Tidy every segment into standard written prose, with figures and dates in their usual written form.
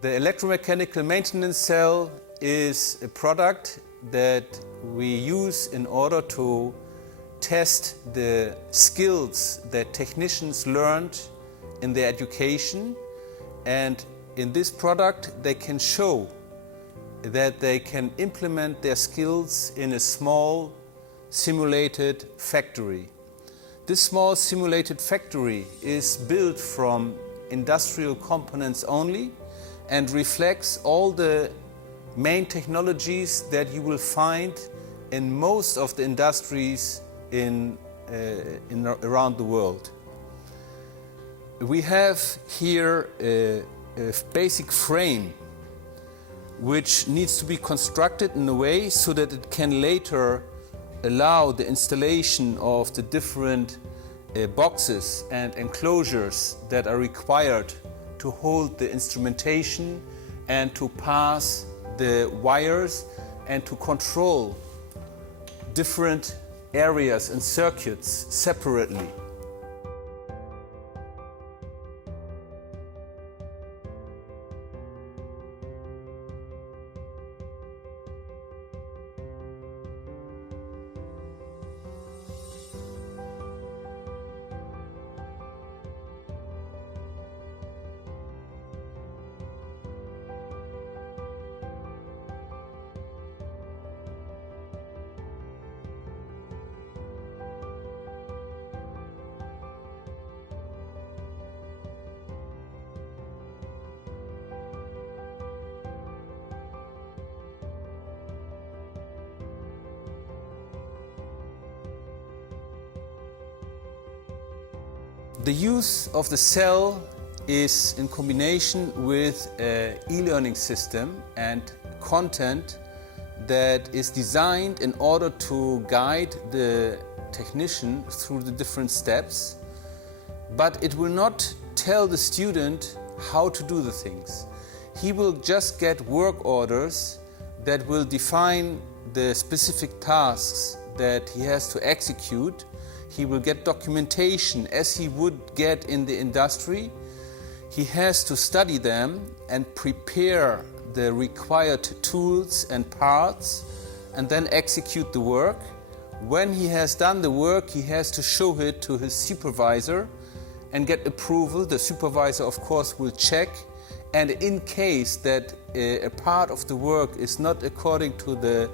The electromechanical maintenance cell is a product that we use in order to test the skills that technicians learned in their education, and in this product they can show that they can implement their skills in a small simulated factory. This small simulated factory is built from industrial components only and reflects all the main technologies that you will find in most of the industries around the world. We have here a basic frame which needs to be constructed in a way so that it can later allow the installation of the different boxes and enclosures that are required to hold the instrumentation and to pass the wires and to control different areas and circuits separately. The use of the cell is in combination with an e-learning system and content that is designed in order to guide the technician through the different steps, but it will not tell the student how to do the things. He will just get work orders that will define the specific tasks that he has to execute. He will get documentation as he would get in the industry. He has to study them and prepare the required tools and parts and then execute the work. When he has done the work, he has to show it to his supervisor and get approval. The supervisor, of course, will check, and in case that a part of the work is not according to the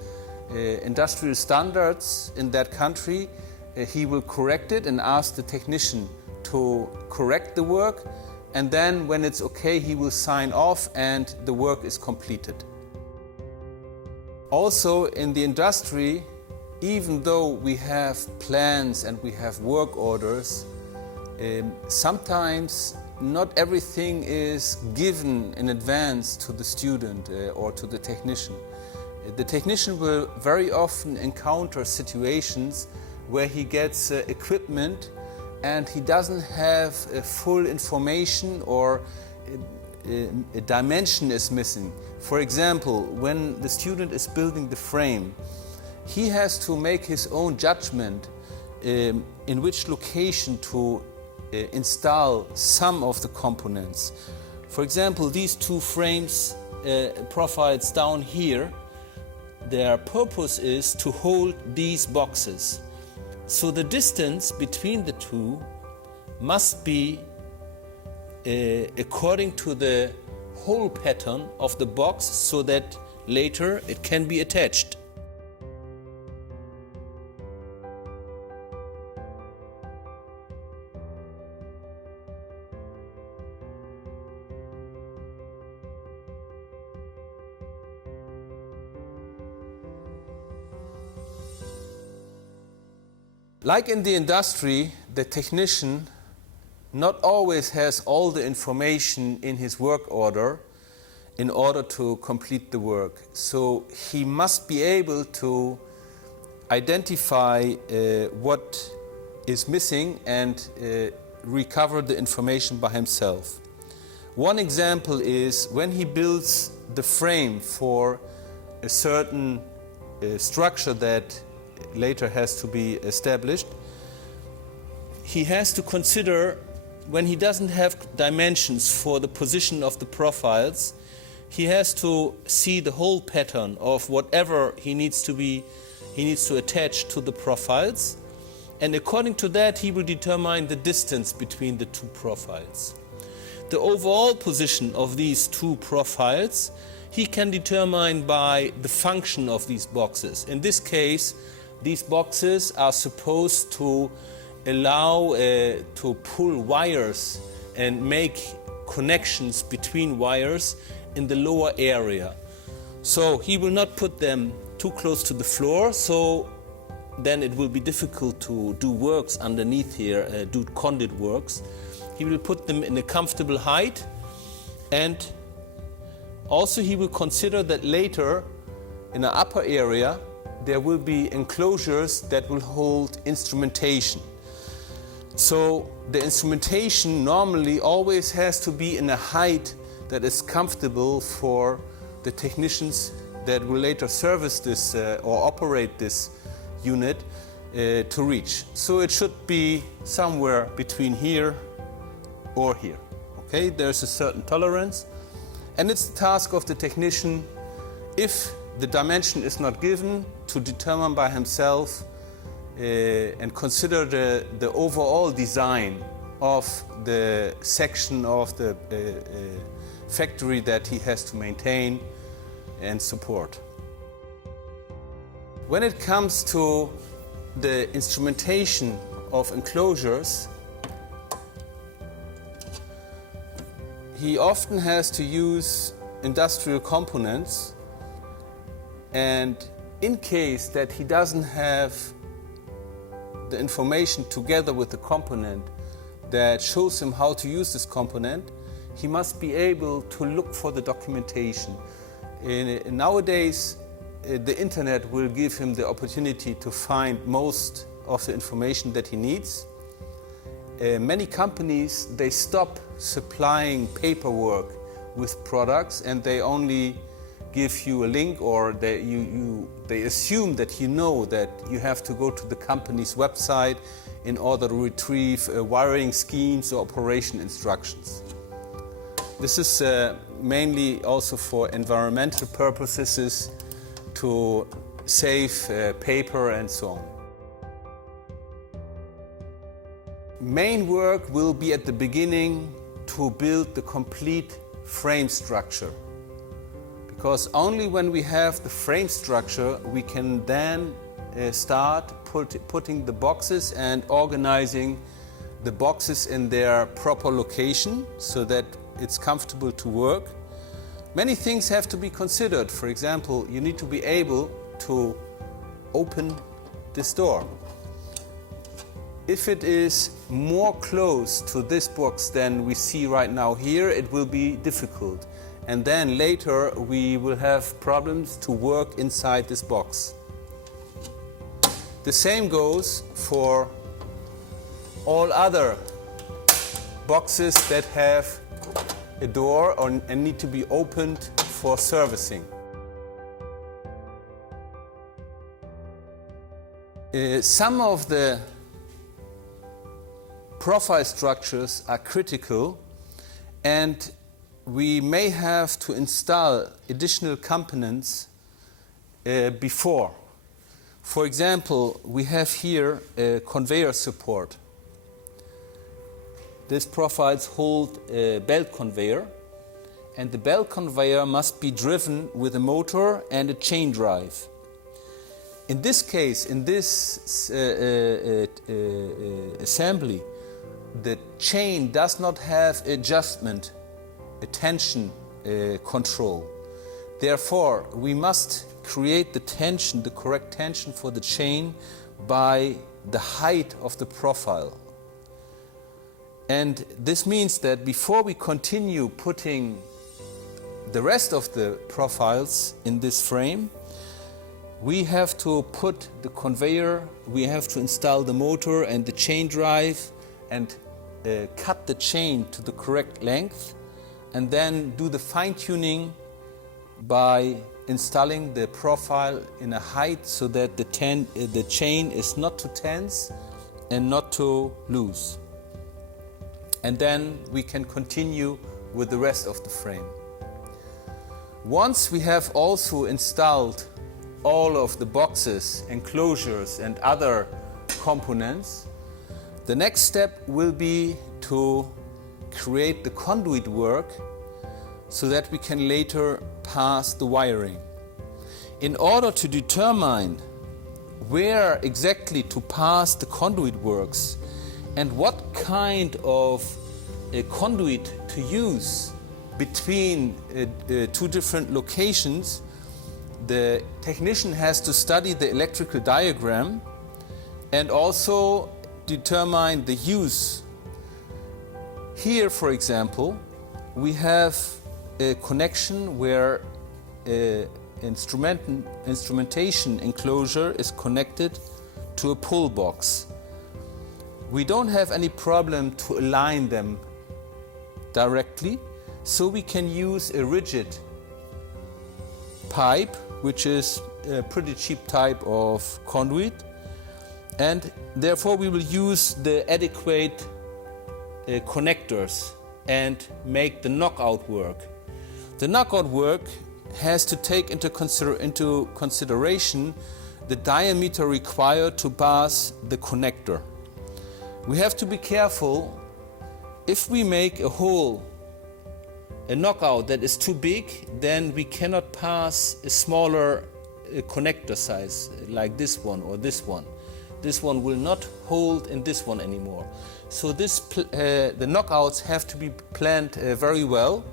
industrial standards in that country, he will correct it and ask the technician to correct the work, and then when it's okay, he will sign off and the work is completed. Also in the industry, even though we have plans and we have work orders, sometimes not everything is given in advance to the student or to the technician. The technician will very often encounter situations where he gets equipment and he doesn't have full information, or a dimension is missing. For example, when the student is building the frame, he has to make his own judgment in which location to install some of the components. For example, these two frames profiles down here, their purpose is to hold these boxes. So the distance between the two must be according to the hole pattern of the box, so that later it can be attached. Like in the industry, the technician not always has all the information in his work order in order to complete the work. So he must be able to identify what is missing and recover the information by himself. One example is when he builds the frame for a certain structure that later has to be established, he has to consider, when he doesn't have dimensions for the position of the profiles, he has to see the whole pattern of whatever he needs to attach to the profiles, and according to that he will determine the distance between the two profiles. The overall position of these two profiles he can determine by the function of these boxes. In this case, these boxes are supposed to allow to pull wires and make connections between wires in the lower area. So he will not put them too close to the floor, so then it will be difficult to do works underneath here, do conduit works. He will put them in a comfortable height, and also he will consider that later in the upper area there will be enclosures that will hold instrumentation. So the instrumentation normally always has to be in a height that is comfortable for the technicians that will later service this or operate this unit to reach. So it should be somewhere between here or here. Okay, there's a certain tolerance, and it's the task of the technician, if the dimension is not given, to determine by himself and consider the overall design of the section of the factory that he has to maintain and support. When it comes to the instrumentation of enclosures, he often has to use industrial components, and in case that he doesn't have the information together with the component that shows him how to use this component, he must be able to look for the documentation. Nowadays, the internet will give him the opportunity to find most of the information that he needs. Many companies, they stop supplying paperwork with products, and they only give you a link, or they assume that you know that you have to go to the company's website in order to retrieve wiring schemes or operation instructions. This is mainly also for environmental purposes, to save paper and so on. Main work will be at the beginning to build the complete frame structure, because only when we have the frame structure we can then start putting the boxes and organizing the boxes in their proper location so that it's comfortable to work. Many things have to be considered. For example, you need to be able to open this door. If it is more close to this box than we see right now here, it will be difficult. And then later we will have problems to work inside this box. The same goes for all other boxes that have a door and need to be opened for servicing. Some of the profile structures are critical, and we may have to install additional components before. For example, we have here a conveyor support. These profiles hold a belt conveyor, and the belt conveyor must be driven with a motor and a chain drive. In this case, in this assembly, the chain does not have adjustment, a tension control. Therefore, we must create the tension, the correct tension for the chain by the height of the profile. And this means that before we continue putting the rest of the profiles in this frame, we have to put the conveyor, we have to install the motor and the chain drive and cut the chain to the correct length, and then do the fine-tuning by installing the profile in a height so that the chain is not too tense and not too loose. And then we can continue with the rest of the frame. Once we have also installed all of the boxes, enclosures and other components, the next step will be to create the conduit work so that we can later pass the wiring. In order to determine where exactly to pass the conduit works and what kind of a conduit to use between two different locations, the technician has to study the electrical diagram and also determine the use. Here, for example, we have a connection where instrumentation enclosure is connected to a pull box. We don't have any problem to align them directly, so we can use a rigid pipe, which is a pretty cheap type of conduit, and therefore we will use the adequate connectors and make the knockout work. The knockout work has to take into consideration the diameter required to pass the connector. We have to be careful. If we make a hole, a knockout that is too big, then we cannot pass a smaller connector size like this one or this one. This one will not hold in this one anymore. So the knockouts have to be planned very well.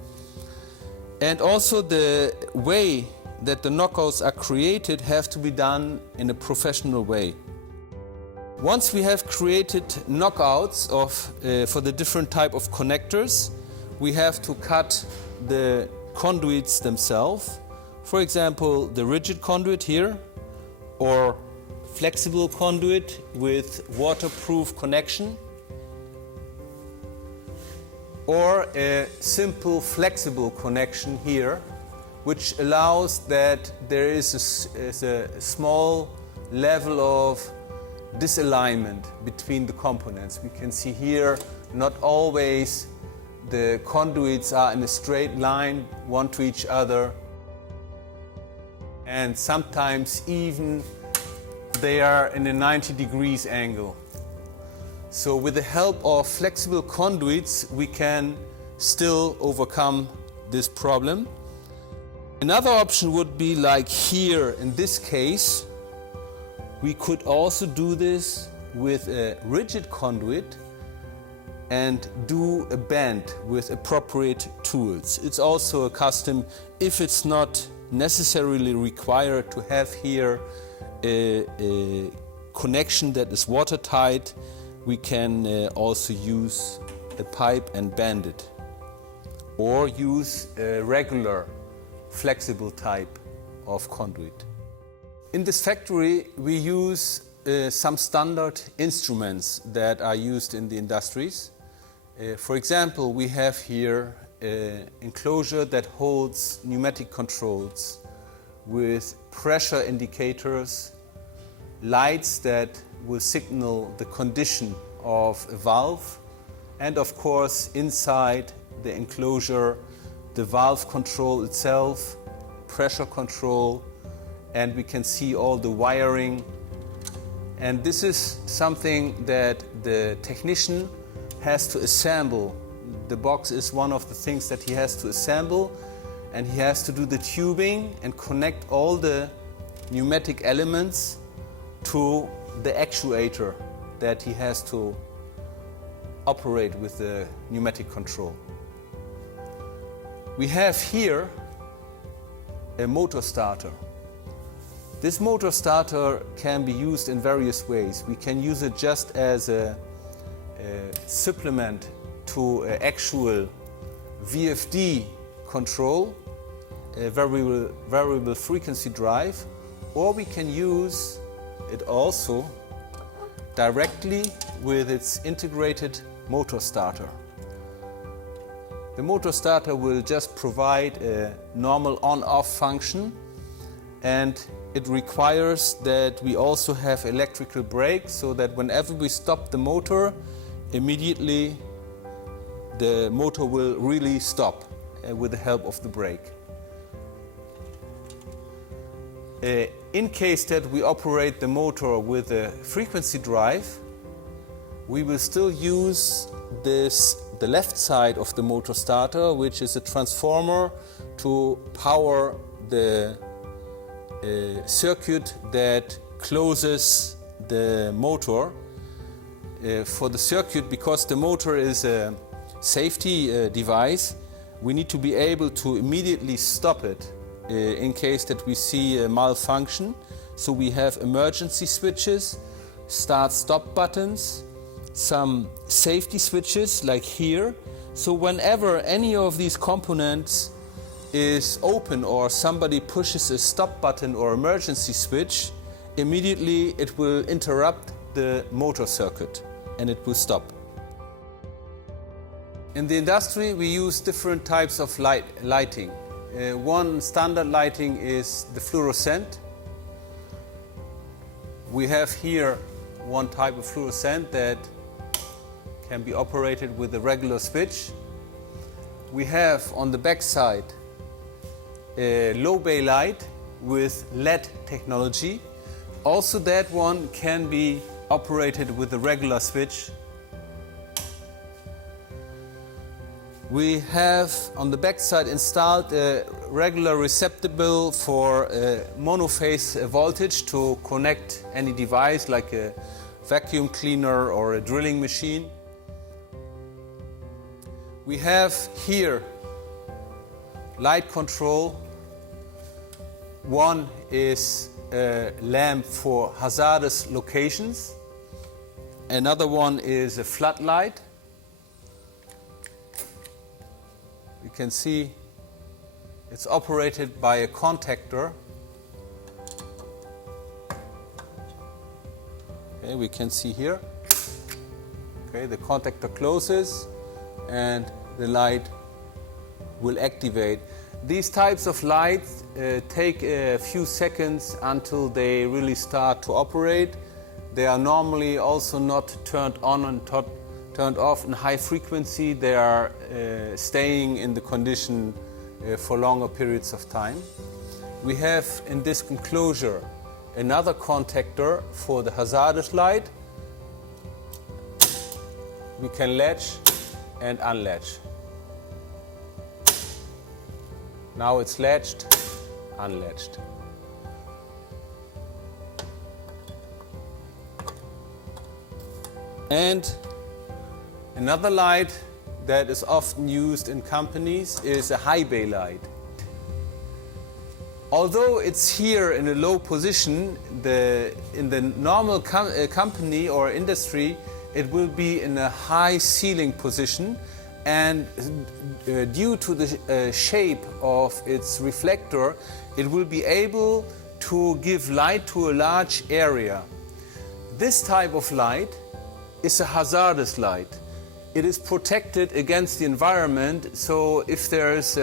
And also the way that the knockouts are created have to be done in a professional way. Once we have created knockouts for the different type of connectors, we have to cut the conduits themselves. For example, the rigid conduit here, or flexible conduit with waterproof connection, or a simple flexible connection here, which allows that there is a small level of disalignment between the components. We can see here not always the conduits are in a straight line one to each other, and sometimes even they are in a 90 degrees angle. So with the help of flexible conduits, we can still overcome this problem. Another option would be like here in this case. We could also do this with a rigid conduit and do a bend with appropriate tools. It's also a custom if it's not necessarily required to have here a connection that is watertight. We can also use a pipe and bend it, or use a regular flexible type of conduit. In this factory we use some standard instruments that are used in the industries. For example, we have here an enclosure that holds pneumatic controls with pressure indicators, lights that will signal the condition of a valve, and of course inside the enclosure the valve control itself, pressure control, and we can see all the wiring. And this is something that the technician has to assemble. The box is one of the things that he has to assemble, and he has to do the tubing and connect all the pneumatic elements to the actuator that he has to operate with the pneumatic control. We have here a motor starter. This motor starter can be used in various ways. We can use it just as a supplement to an actual VFD control, a variable frequency drive, or we can use it also directly with its integrated motor starter. The motor starter will just provide a normal on-off function, and it requires that we also have electrical brakes so that whenever we stop the motor, immediately the motor will really stop with the help of the brake. In case that we operate the motor with a frequency drive, we will still use the left side of the motor starter, which is a transformer to power the circuit that closes the motor. For the circuit, because the motor is a safety device, we need to be able to immediately stop it in case that we see a malfunction. So we have emergency switches, start-stop buttons, some safety switches like here. So whenever any of these components is open or somebody pushes a stop button or emergency switch, immediately it will interrupt the motor circuit and it will stop. In the industry we use different types of lighting. One standard lighting is the fluorescent. We have here one type of fluorescent that can be operated with a regular switch. We have on the back side a low bay light with LED technology. Also that one can be operated with a regular switch. We have on the back side installed a regular receptacle for monophase voltage to connect any device like a vacuum cleaner or a drilling machine. We have here light control. One is a lamp for hazardous locations. Another one is a floodlight. You can see it's operated by a contactor. Okay, we can see here. Okay, the contactor closes and the light will activate. These types of lights take a few seconds until they really start to operate. They are normally also not turned on and turned off in high frequency. They are staying in the condition for longer periods of time. We have in this enclosure another contactor for the hazardous light. We can latch and unlatch. Now it's latched, unlatched. And another light that is often used in companies is a high bay light. Although it's here in a low position, in the normal company or industry, it will be in a high ceiling position, and due to the shape of its reflector, it will be able to give light to a large area. This type of light is a hazardous light. It is protected against the environment, so if there is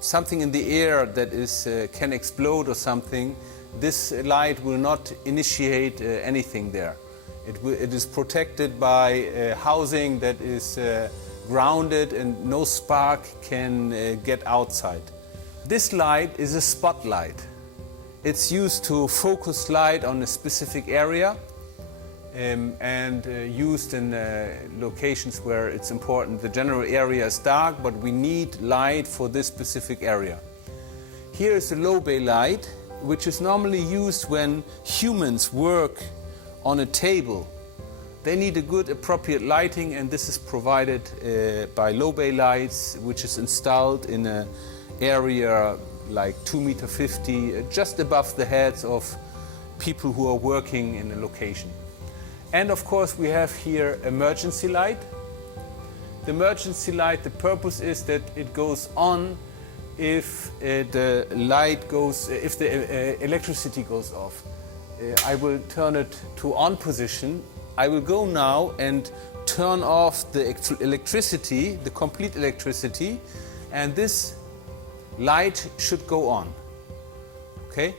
something in the air that can explode or something, this light will not initiate anything there. It is protected by housing that is grounded and no spark can get outside. This light is a spotlight. It's used to focus light on a specific area and used in locations where it's important. The general area is dark, but we need light for this specific area. Here is a low bay light, which is normally used when humans work on a table. They need a good appropriate lighting, and this is provided by low bay lights, which is installed in an area like 2.50 meters, just above the heads of people who are working in a location. And of course we have here emergency light. The emergency light, the purpose is that it goes on if the electricity goes off. I will turn it to on position. I will go now and turn off the electricity, the complete electricity, and this light should go on. Okay?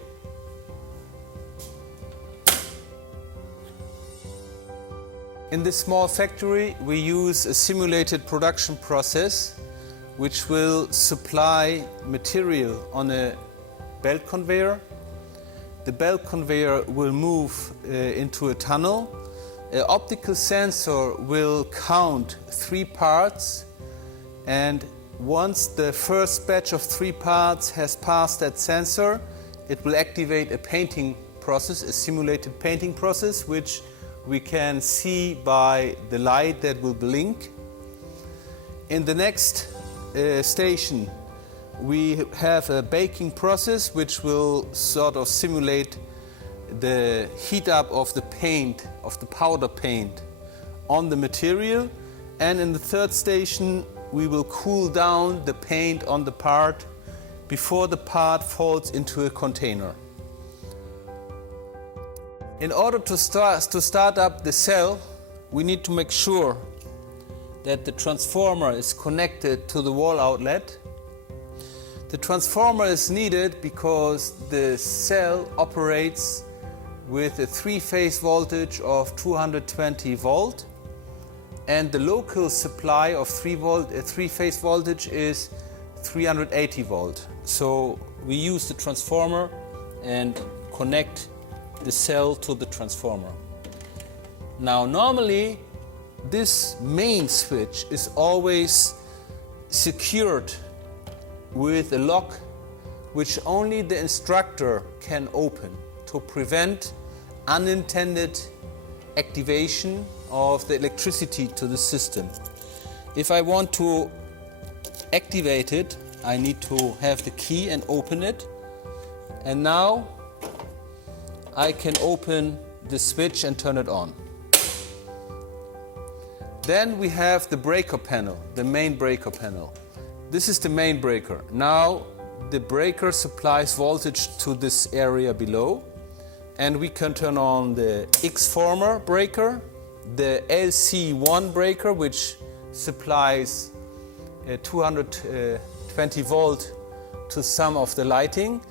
In this small factory, we use a simulated production process which will supply material on a belt conveyor. The belt conveyor will move into a tunnel. An optical sensor will count 3 parts, and once the first batch of 3 parts has passed that sensor, it will activate a painting process, a simulated painting process, which we can see by the light that will blink. In the next station, we have a baking process which will sort of simulate the heat up of the paint, of the powder paint on the material. And in the third station, we will cool down the paint on the part before the part falls into a container. In order to start up the cell, we need to make sure that the transformer is connected to the wall outlet. The transformer is needed because the cell operates with a 3-phase voltage of 220 volt, and the local supply of 3-phase voltage is 380 volt. So we use the transformer and connect the cell to the transformer. Now normally this main switch is always secured with a lock which only the instructor can open to prevent unintended activation of the electricity to the system. If I want to activate it, I need to have the key and open it. And now I can open the switch and turn it on. Then we have the breaker panel, the main breaker panel. This is the main breaker. Now the breaker supplies voltage to this area below, and we can turn on the X-former breaker, the LC1 breaker, which supplies 220 volt to some of the lighting.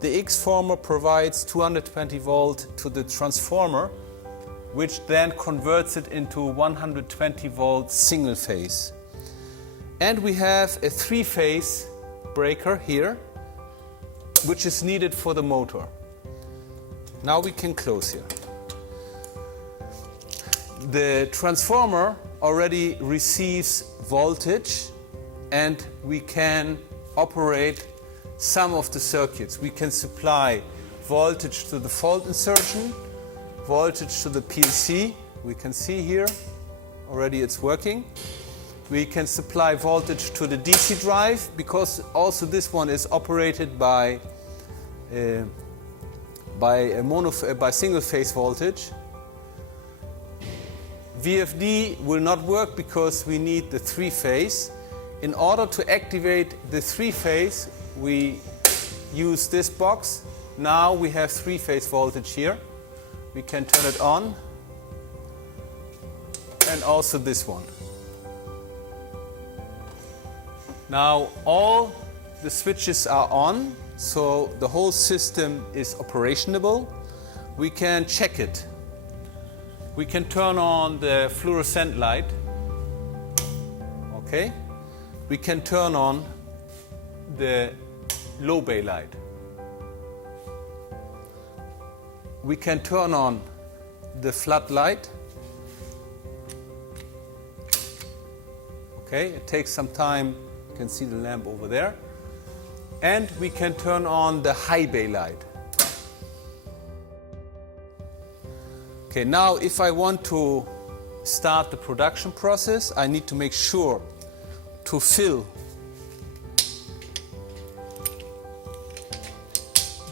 The X-former provides 220 volt to the transformer, which then converts it into 120 volt single phase. And we have a 3-phase breaker here, which is needed for the motor. Now we can close here. The transformer already receives voltage, and we can operate some of the circuits. We can supply voltage to the fault insertion, voltage to the PLC. We can see here already it's working. We can supply voltage to the DC drive, because also this one is operated by single phase voltage. VFD will not work because we need the 3-phase. In order to activate the 3-phase, we use this box. Now we have 3-phase voltage here. We can turn it on, and also this one. Now all the switches are on, so the whole system is operationable. We can check it. We can turn on the fluorescent light. Okay. We can turn on the low bay light. We can turn on the floodlight. Okay, it takes some time. You can see the lamp over there. And we can turn on the high bay light. Okay, now if I want to start the production process, I need to make sure to fill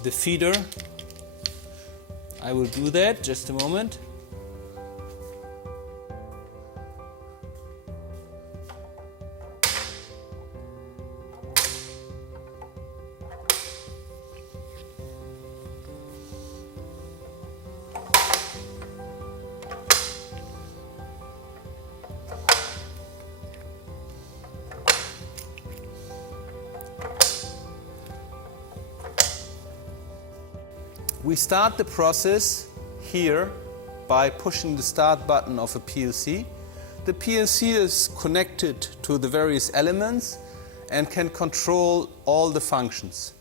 the feeder. I will do that, just a moment. We start the process here by pushing the start button of a PLC. The PLC is connected to the various elements and can control all the functions.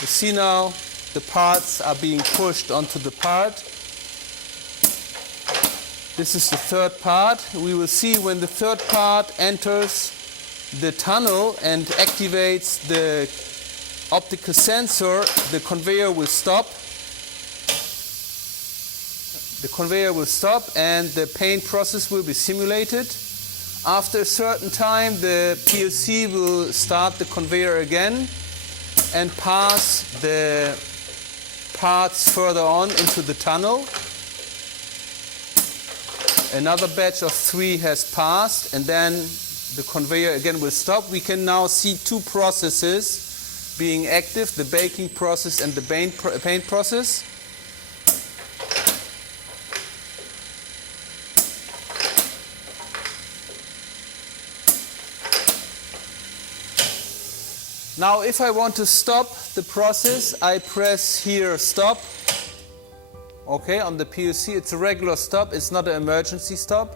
You see now the parts are being pushed onto the part. This is the third part. We will see when the third part enters the tunnel and activates the optical sensor, the conveyor will stop. The conveyor will stop and the paint process will be simulated. After a certain time, the PLC will start the conveyor again and pass the parts further on into the tunnel. Another batch of 3 has passed, and then the conveyor again will stop. We can now see 2 processes being active, the baking process and the paint process. Now if I want to stop the process, I press here stop. Okay, on the PLC it's a regular stop, it's not an emergency stop.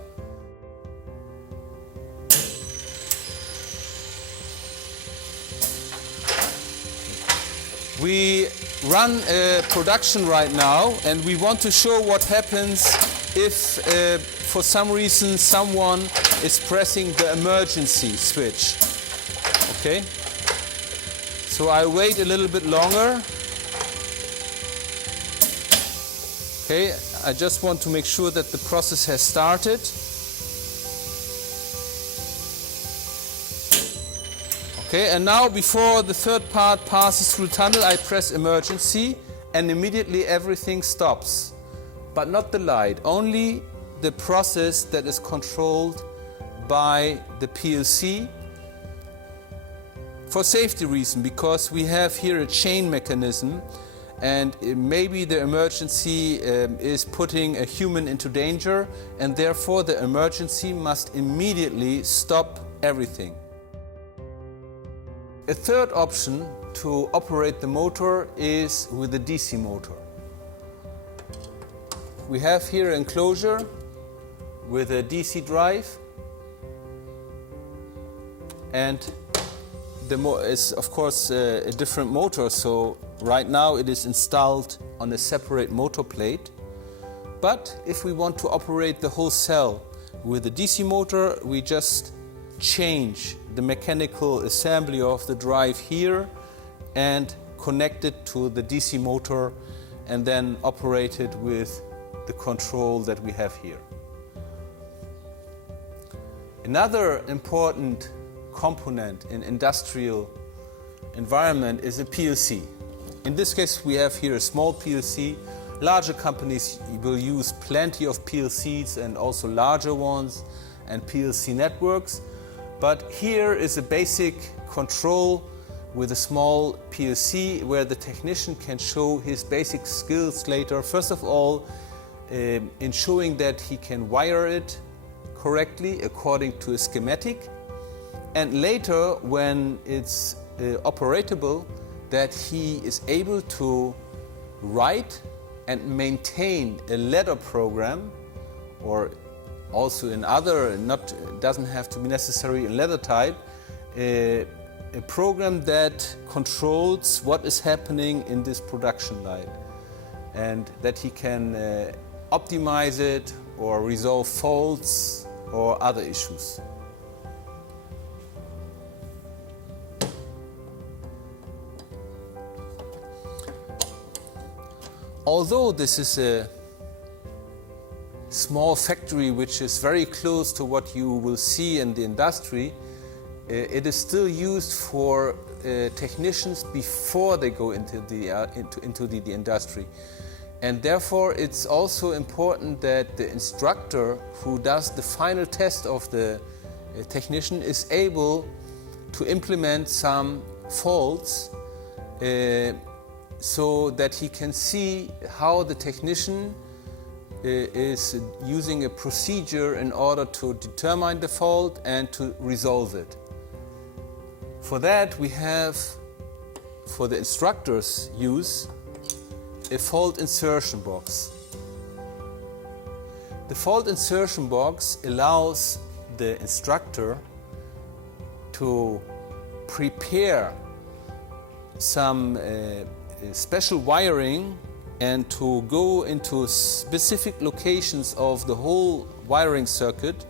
We run a production right now and we want to show what happens if for some reason someone is pressing the emergency switch. Okay? So I wait a little bit longer. Okay, I just want to make sure that the process has started. Okay, and now before the third part passes through the tunnel, I press emergency and immediately everything stops. But not the light, only the process that is controlled by the PLC. For safety reason, because we have here a chain mechanism and maybe the emergency is putting a human into danger and therefore the emergency must immediately stop everything. A third option to operate the motor is with a DC motor. We have here an enclosure with a DC drive and it's of course a different motor, so right now it is installed on a separate motor plate. But if we want to operate the whole cell with a DC motor, we just change the mechanical assembly of the drive here and connect it to the DC motor and then operate it with the control that we have here. Another important component in industrial environment is a PLC. In this case we have here a small PLC. Larger companies will use plenty of PLCs and also larger ones and PLC networks. But here is a basic control with a small PLC where the technician can show his basic skills later. First of all, in showing that he can wire it correctly according to a schematic. And later, when it's operatable, that he is able to write and maintain a ladder program, or also in other, doesn't have to be necessary in ladder type, a program that controls what is happening in this production line, and that he can optimize it or resolve faults or other issues. Although this is a small factory which is very close to what you will see in the industry, it is still used for technicians before they go into the industry. And therefore it's also important that the instructor who does the final test of the technician is able to implement some faults so that he can see how the technician is using a procedure in order to determine the fault and to resolve it. For that we have, for the instructor's use, a fault insertion box. The fault insertion box allows the instructor to prepare some special wiring and to go into specific locations of the whole wiring circuit,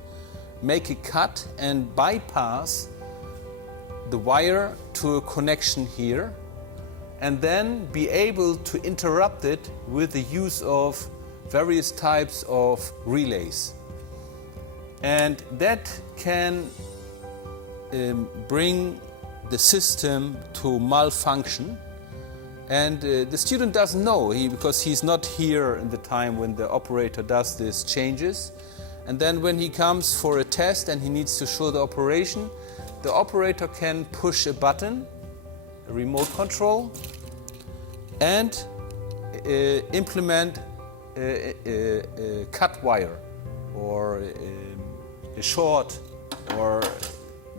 make a cut and bypass the wire to a connection here, and then be able to interrupt it with the use of various types of relays. And that can bring the system to malfunction. And the student doesn't know, because he's not here in the time when the operator does these changes. And then when he comes for a test and he needs to show the operation, the operator can push a button, a remote control, and implement a cut wire or a short or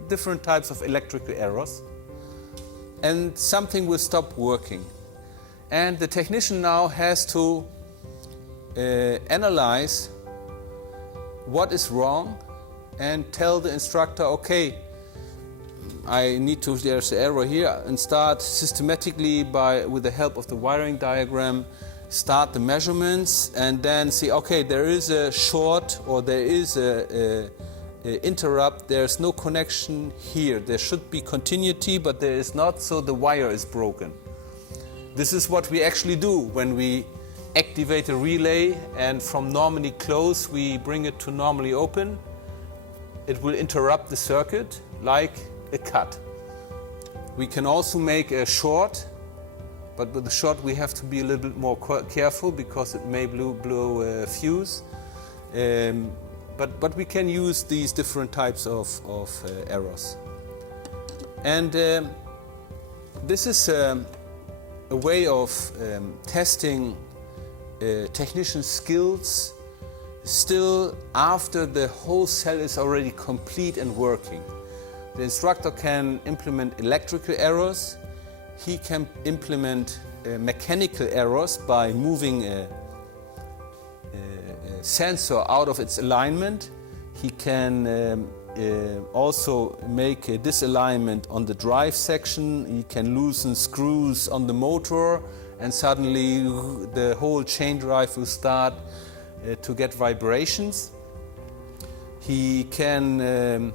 different types of electrical errors, and something will stop working. And the technician now has to analyze what is wrong and tell the instructor, okay, there's an error here, and start systematically with the help of the wiring diagram, start the measurements, and then see, okay, there is a short or there is a interrupt, there's no connection here. There should be continuity, but there is not, so the wire is broken. This is what we actually do when we activate a relay, and from normally closed we bring it to normally open. It will interrupt the circuit like a cut. We can also make a short, but with the short we have to be a little bit more careful because it may blow a fuse. But we can use these different types of errors. And this is a way of testing technician skills still after the whole cell is already complete and working. The instructor can implement electrical errors. He can implement mechanical errors by moving a sensor out of its alignment. He can also make a disalignment on the drive section. He can loosen screws on the motor, and suddenly the whole chain drive will start to get vibrations. He can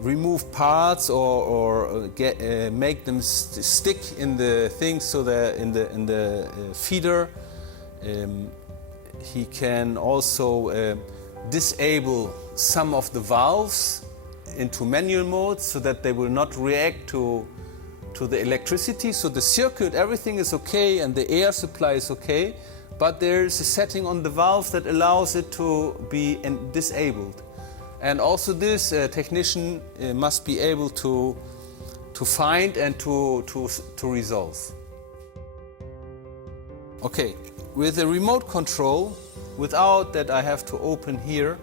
remove parts or make them stick in the things, so that in the feeder. He can also disable some of the valves into manual mode so that they will not react to the electricity. So the circuit, everything is okay and the air supply is okay, but there is a setting on the valve that allows it to be disabled. And also this technician must be able to find and to resolve. Okay, with a remote control, without that I have to open here,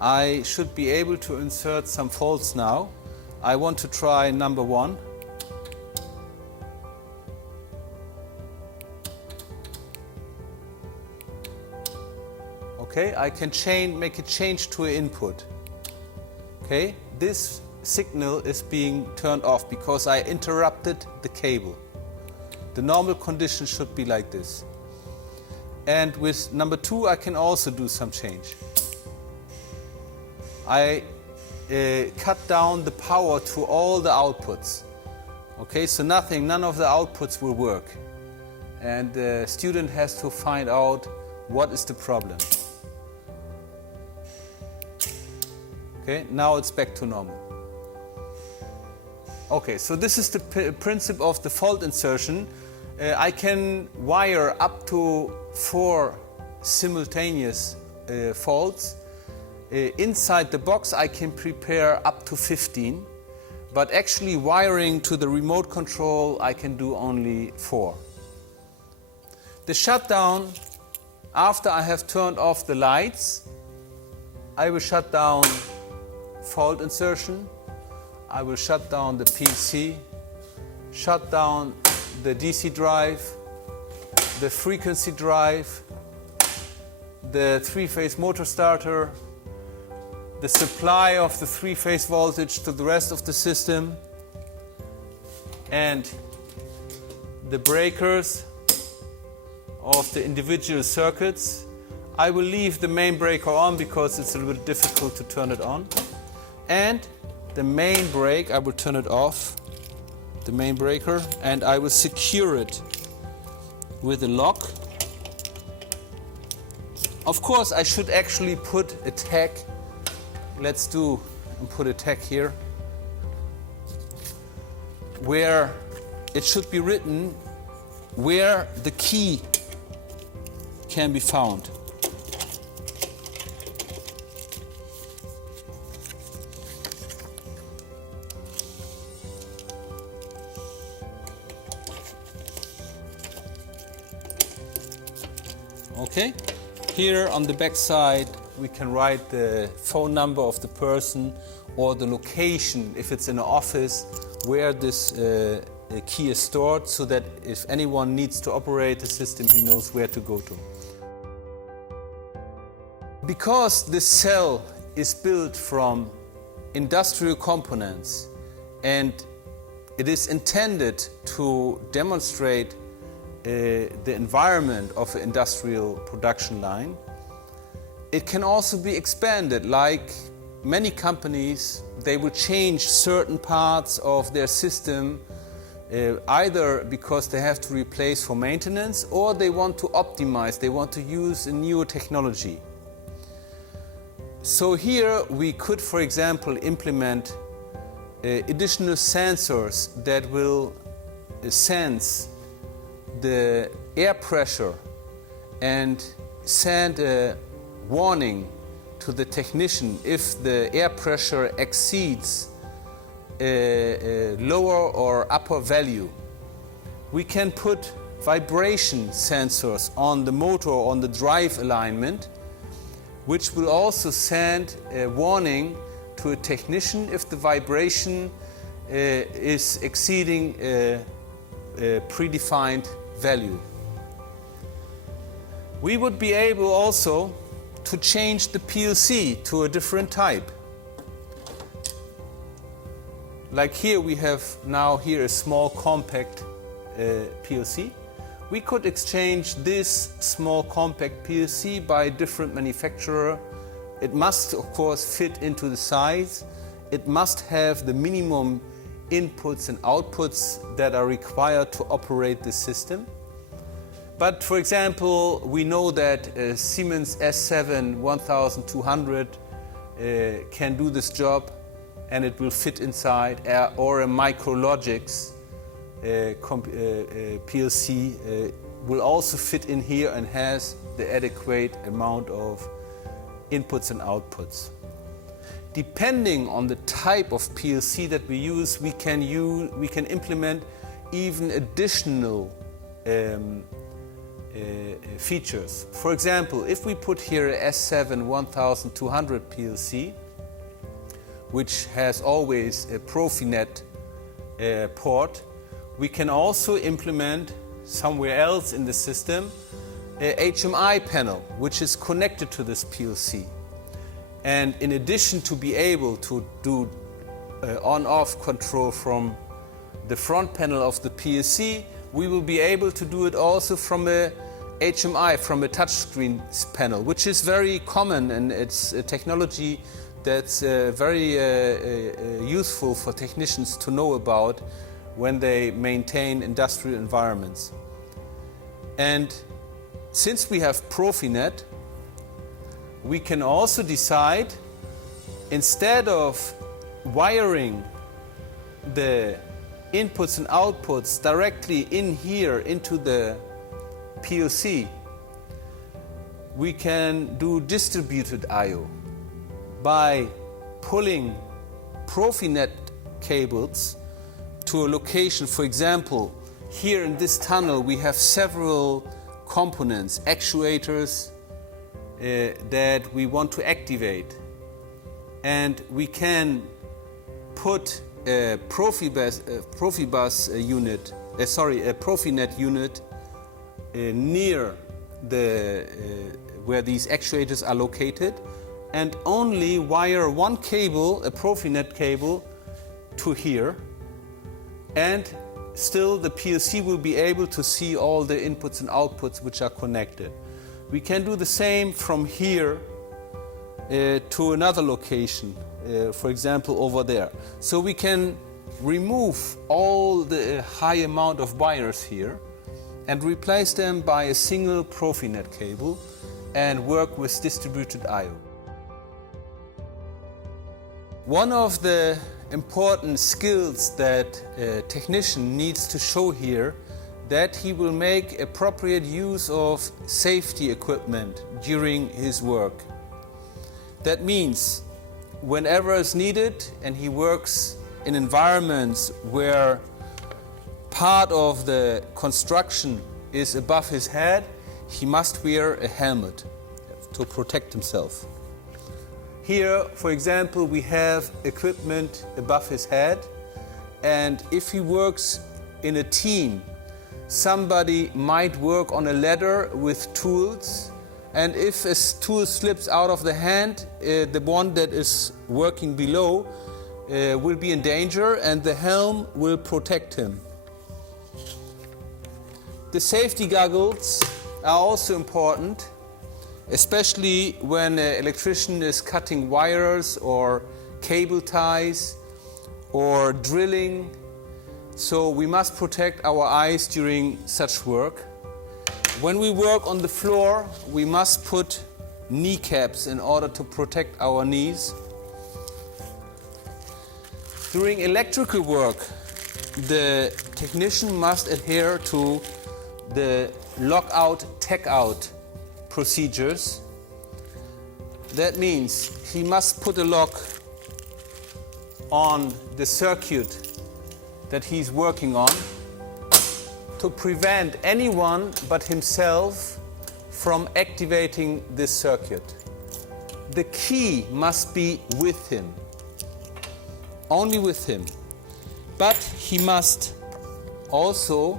I should be able to insert some faults now. I want to try number 1. Okay, I can make a change to an input. Okay, this signal is being turned off because I interrupted the cable. The normal condition should be like this. And with number 2 I can also do some change. I cut down the power to all the outputs. Okay, so none of the outputs will work. And the student has to find out what is the problem. Okay, now it's back to normal. Okay, so this is the principle of the fault insertion. I can wire up to 4 simultaneous faults. Inside the box I can prepare up to 15, but actually wiring to the remote control I can do only 4. The shutdown, after I have turned off the lights, I will shut down fault insertion, I will shut down the PC, shut down the DC drive, the frequency drive, the 3-phase motor starter, the supply of the 3-phase voltage to the rest of the system, and the breakers of the individual circuits. I will leave the main breaker on because it's a little bit difficult to turn it on. And the main brake, I will turn it off, the main breaker, and I will secure it with a lock. Of course, I should actually put a tag. Let's do and put a tag here where it should be written where the key can be found. Okay, here on the back side we can write the phone number of the person or the location, if it's in an office, where this key is stored, so that if anyone needs to operate the system, he knows where to go to. Because this cell is built from industrial components and it is intended to demonstrate the environment of an industrial production line, it can also be expanded. Like many companies, they will change certain parts of their system either because they have to replace for maintenance or they want to optimize, they want to use a newer technology. So here we could, for example, implement additional sensors that will sense the air pressure and send a warning to the technician if the air pressure exceeds a lower or upper value. We can put vibration sensors on the motor, on the drive alignment, which will also send a warning to a technician if the vibration is exceeding a predefined value. We would be able also to change the PLC to a different type. Like here we have now here a small compact PLC. We could exchange this small compact PLC by a different manufacturer. It must of course fit into the size. It must have the minimum inputs and outputs that are required to operate the system. But for example, we know that a Siemens S7 1200 can do this job and it will fit inside, or a Micrologix PLC will also fit in here and has the adequate amount of inputs and outputs. Depending on the type of PLC that we use, we can implement even additional features. For example, if we put here a S7 1200 PLC, which has always a Profinet port, we can also implement somewhere else in the system a HMI panel, which is connected to this PLC. And in addition to be able to do on-off control from the front panel of the PLC, we will be able to do it also from a HMI, from a touchscreen panel, which is very common, and it's a technology that's very useful for technicians to know about when they maintain industrial environments. And since we have Profinet, we can also decide, instead of wiring the inputs and outputs directly in here into the PLC, we can do distributed I/O by pulling Profinet cables to a location. For example, here in this tunnel we have several components, actuators that we want to activate, and we can put a Profinet unit near the where these actuators are located, and only wire one cable, a Profinet cable, to here, and still the PLC will be able to see all the inputs and outputs which are connected. We can do the same from here to another location, for example over there. So we can remove all the high amount of wires here and replace them by a single Profinet cable and work with distributed I/O. One of the important skills that a technician needs to show here, that he will make appropriate use of safety equipment during his work. That means whenever it's needed and he works in environments where part of the construction is above his head, he must wear a helmet to protect himself. Here, for example, we have equipment above his head, and if he works in a team, somebody might work on a ladder with tools, and if a tool slips out of the hand, the one that is working below will be in danger, and the helm will protect him. The safety goggles are also important, especially when an electrician is cutting wires or cable ties or drilling. So we must protect our eyes during such work. When we work on the floor, we must put kneecaps in order to protect our knees. During electrical work, the technician must adhere to the Lockout, Takeout procedures. That means he must put a lock on the circuit that he's working on to prevent anyone but himself from activating this circuit. The key must be with him, only with him. But he must also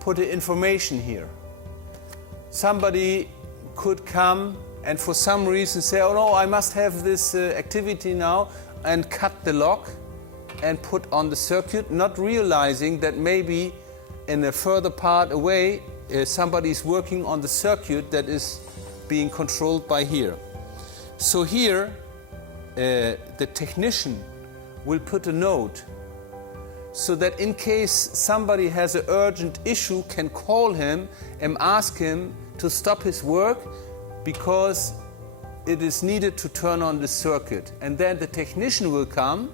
put the information here. Somebody could come and for some reason say, oh no, I must have this activity now, and cut the lock and put on the circuit, not realizing that maybe in a further part away somebody is working on the circuit that is being controlled by here. So here the technician will put a note so that in case somebody has an urgent issue, can call him and ask him to stop his work because it is needed to turn on the circuit. And then the technician will come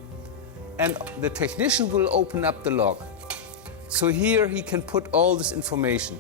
and the technician will open up the lock. So here he can put all this information.